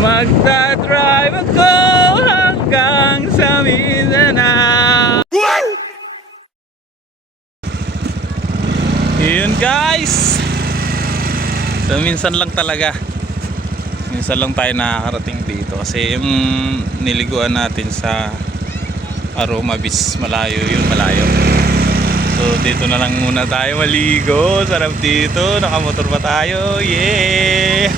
Magdadrive ako hanggang sa Mindanao. Yun guys. So minsan lang talaga. Minsan lang tayo nakakarating dito kasi yung niliguan natin sa Aroma Beach malayo yun, malayo. So dito na lang muna tayo maligo. Sarap dito, nakamotor pa tayo. Yeah.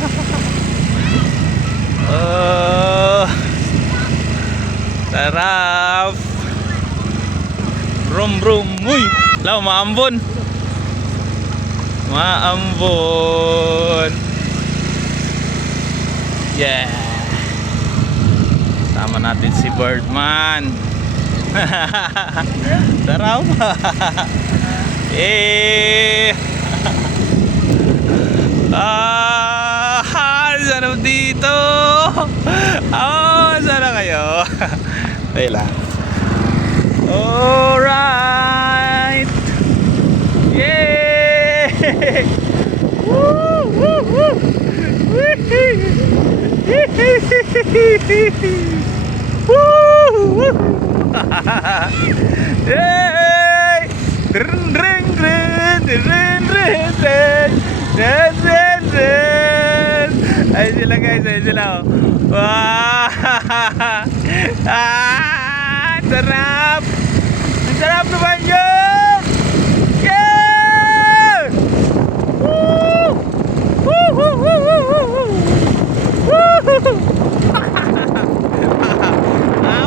Oh, sarap. Brum brum. Uy, lao maambon. Maambon. Yeah. Sama natin si Birdman. Sarap. Eh. Sarap dito. Sana kayo. Wala. Alright. Yeah. Woo, woo, woo. Woo. Yay! Drin drin drin drin drin drin drin. Ay sila guys, ay sila. Wah! Sarap! Sarap naman yun! Yeah! Woo! Woo! Woo! Woo! Woo! Woo!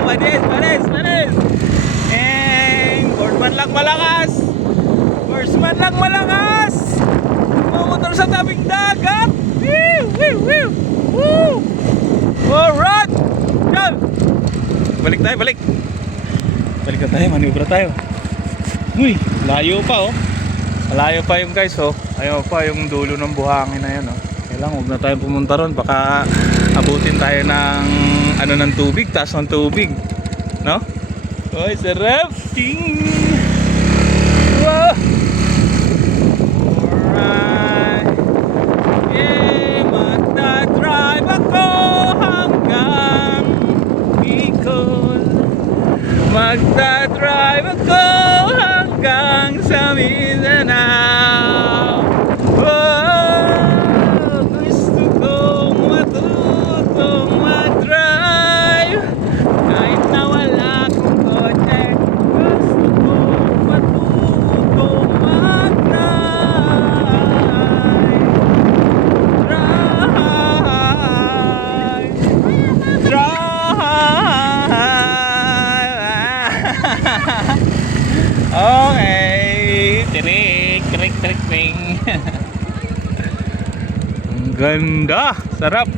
Manis! Manis! Manis! Boardman lang malakas! Boardman lang malakas! Mamotor sa tabing dagat! Woo! Woo! Woo! Woo! Alright! Go! Balik tayo, balik! Balik na tayo, manubra tayo. Uy, layo pa oh. Malayo pa yung guys oh. Ayaw pa yung dulo ng buhangin na yan oh. Kailangan huwag na tayo pumunta ron. Baka abutin tayo ng ano ng tubig, taas ng tubig. No? Uy, sarap! Ting! Wow! Alright! Yeah, magdadrive ako hanggang Bicol. Magdadrive ako hanggang sa Mindanao. Oh, gusto kong matutong mag-drive kahit na wala akong kotse. Gusto kong matutong mag-drive. Okay, tirik, tirik, tirik, ting. Ang ganda, sarap.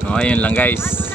Okay, yun lang guys.